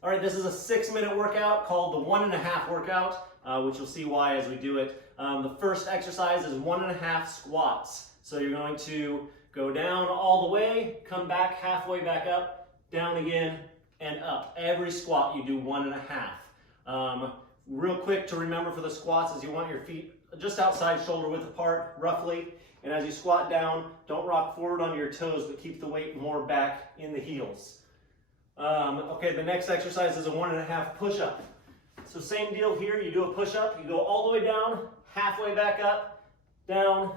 All right, this is a 6-minute workout called the 1.5 workout, which you'll see why as we do it. The first exercise is 1.5 squats. So you're going to go down all the way, come back halfway back up, down again, and up. Every squat you do 1.5. Real quick to remember for the squats is you want your feet just outside shoulder width apart, roughly. And as you squat down, don't rock forward on your toes, but keep the weight more back in the heels. Okay, the next exercise is a 1.5 push-up. So same deal here, you do a push-up, you go all the way down, halfway back up, down,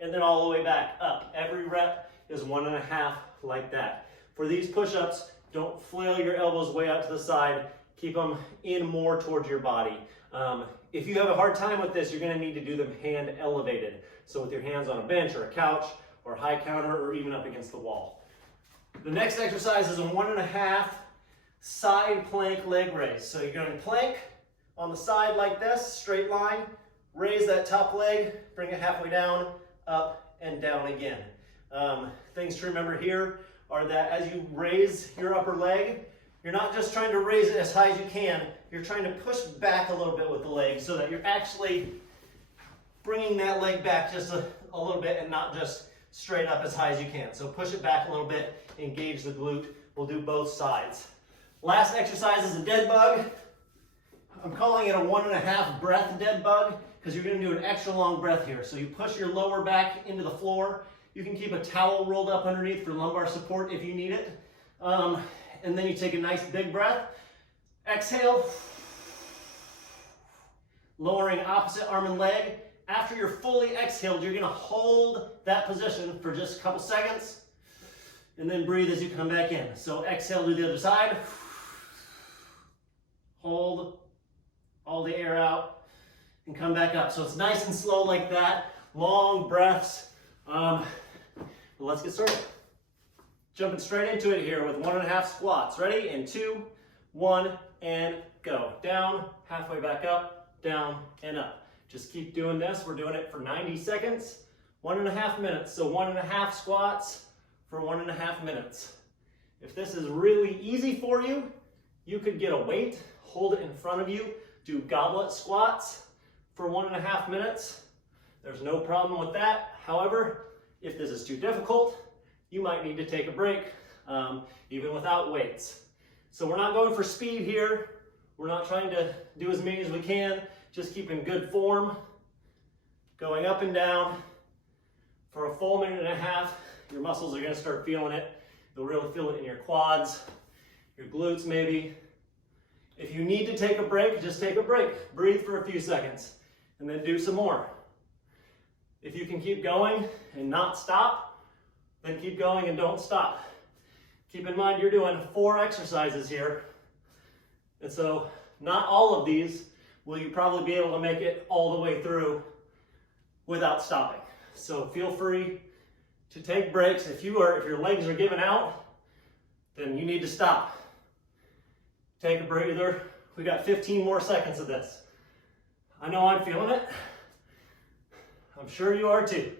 and then all the way back up. Every rep is 1.5 like that. For these push-ups, don't flail your elbows way out to the side. Keep them in more towards your body. If you have a hard time with this, you're going to need to do them hand elevated. So with your hands on a bench or a couch or a high counter or even up against the wall. The next exercise is a 1.5 side plank leg raise. So you're going to plank on the side like this, straight line, raise that top leg, bring it halfway down, up and down again. Things to remember here are that as you raise your upper leg, you're not just trying to raise it as high as you can, you're trying to push back a little bit with the leg so that you're actually bringing that leg back just a little bit and not just straight up as high as you can. So push it back a little bit, engage the glute. We'll do both sides. Last exercise is a dead bug. I'm calling it a 1.5 breath dead bug because you're going to do an extra long breath here. So you push your lower back into the floor. You can keep a towel rolled up underneath for lumbar support if you need it. And then you take a nice big breath. Exhale. Lowering opposite arm and leg. After you're fully exhaled, you're going to hold that position for just a couple seconds. And then breathe as you come back in. So exhale to the other side. Hold all the air out and come back up. So it's nice and slow like that. Long breaths. But let's get started. Jumping straight into it here with 1.5 squats. Ready? In 2, 1, and go. Down, halfway back up, down, and up. Just keep doing this. We're doing it for 90 seconds, 1.5 minutes. So 1.5 squats for 1.5 minutes. If this is really easy for you, you could get a weight, hold it in front of you, do goblet squats for 1.5 minutes. There's no problem with that. However, if this is too difficult, you might need to take a break, even without weights. So we're not going for speed here. We're not trying to do as many as we can. Just keep in good form, going up and down for a full 1.5 minutes. Your muscles are going to start feeling it. You'll really feel it in your quads, your glutes maybe. If you need to take a break, just take a break. Breathe for a few seconds and then do some more. If you can keep going and not stop, then keep going and don't stop. Keep in mind you're doing 4 exercises here. And so not all of these will you probably be able to make it all the way through without stopping. So feel free to take breaks. If your legs are giving out, then you need to stop. Take a breather. We got 15 more seconds of this. I know I'm feeling it. I'm sure you are too.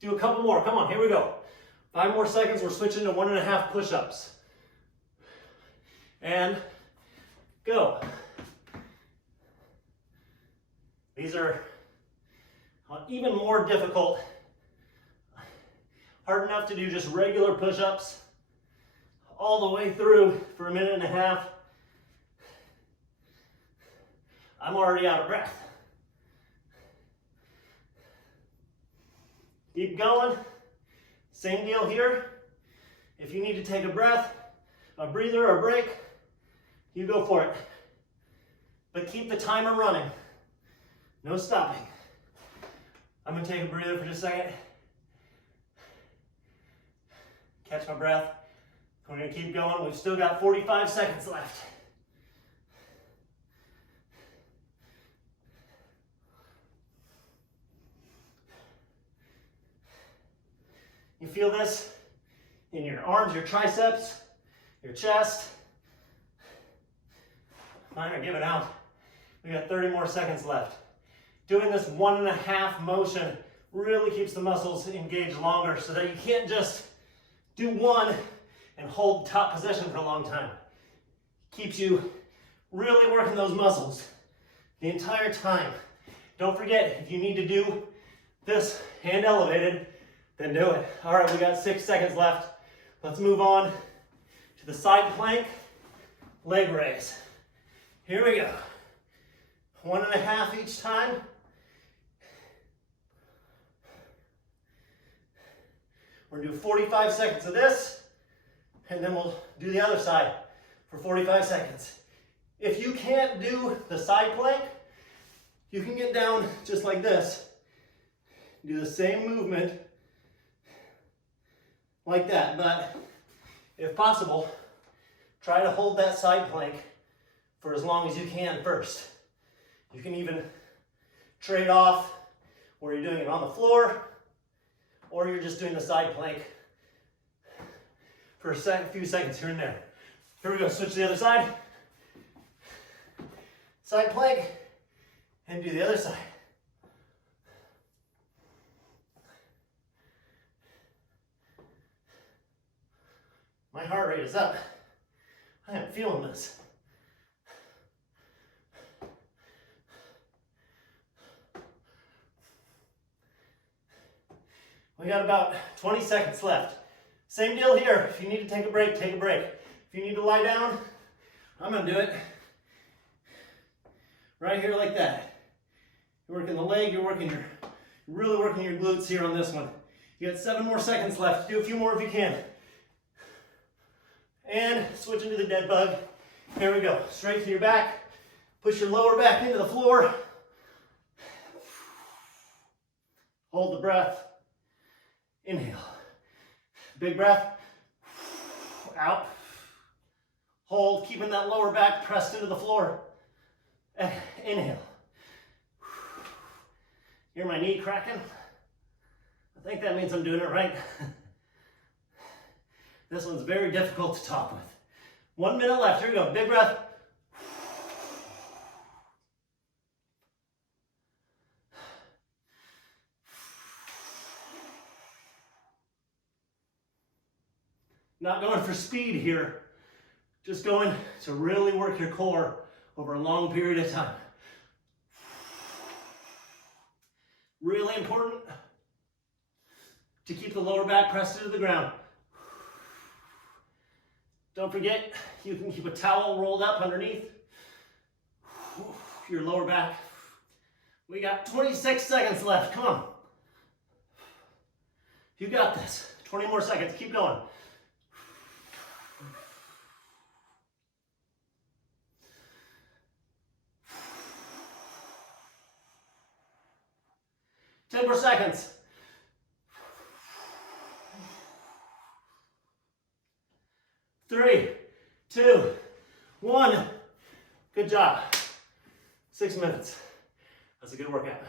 Do a couple more. Come on, here we go. 5 more seconds. We're switching to 1.5 push-ups. And go. These are even more difficult. Hard enough to do just regular push-ups all the way through for 1.5 minutes. I'm already out of breath. Keep going. Same deal here. If you need to take a breath, a breather, or a break, you go for it. But keep the timer running. No stopping. I'm going to take a breather for just a second. Catch my breath. We're going to keep going. We've still got 45 seconds left. You feel this in your arms, your triceps, your chest. Mine are giving out. We got 30 more seconds left. Doing this 1.5 motion really keeps the muscles engaged longer so that you can't just do one and hold top position for a long time. keeps you really working those muscles the entire time. Don't forget, if you need to do this hand elevated, then do it. All right, we got 6 seconds left. Let's move on to the side plank leg raise. Here we go. 1.5 each time. We're gonna do 45 seconds of this, and then we'll do the other side for 45 seconds. If you can't do the side plank, you can get down just like this. Do the same movement like that, but if possible, try to hold that side plank for as long as you can first. You can even trade off where you're doing it on the floor or you're just doing the side plank for a few seconds here and there. Here we go, switch to the other side. Side plank, and do the other side. My heart rate is up. I am feeling this. We got about 20 seconds left. Same deal here. If you need to take a break, take a break. If you need to lie down, I'm gonna do it right here like that. You're working the leg, you're really working your glutes here on this one. You got 7 more seconds left. Do a few more if you can. And switch into the dead bug. Here we go. Straight to your back. Push your lower back into the floor. Hold the breath. Inhale. Big breath. Out. Hold, keeping that lower back pressed into the floor. Inhale. Hear my knee cracking? I think that means I'm doing it right. This one's very difficult to talk with. 1 minute left. Here we go. Big breath. Not going for speed here. Just going to really work your core over a long period of time. Really important to keep the lower back pressed into the ground. Don't forget, you can keep a towel rolled up underneath your lower back. We got 26 seconds left. Come on. You got this. 20 more seconds. Keep going. Ten more seconds. 3, 2, 1. Good job. 6 minutes. That's a good workout.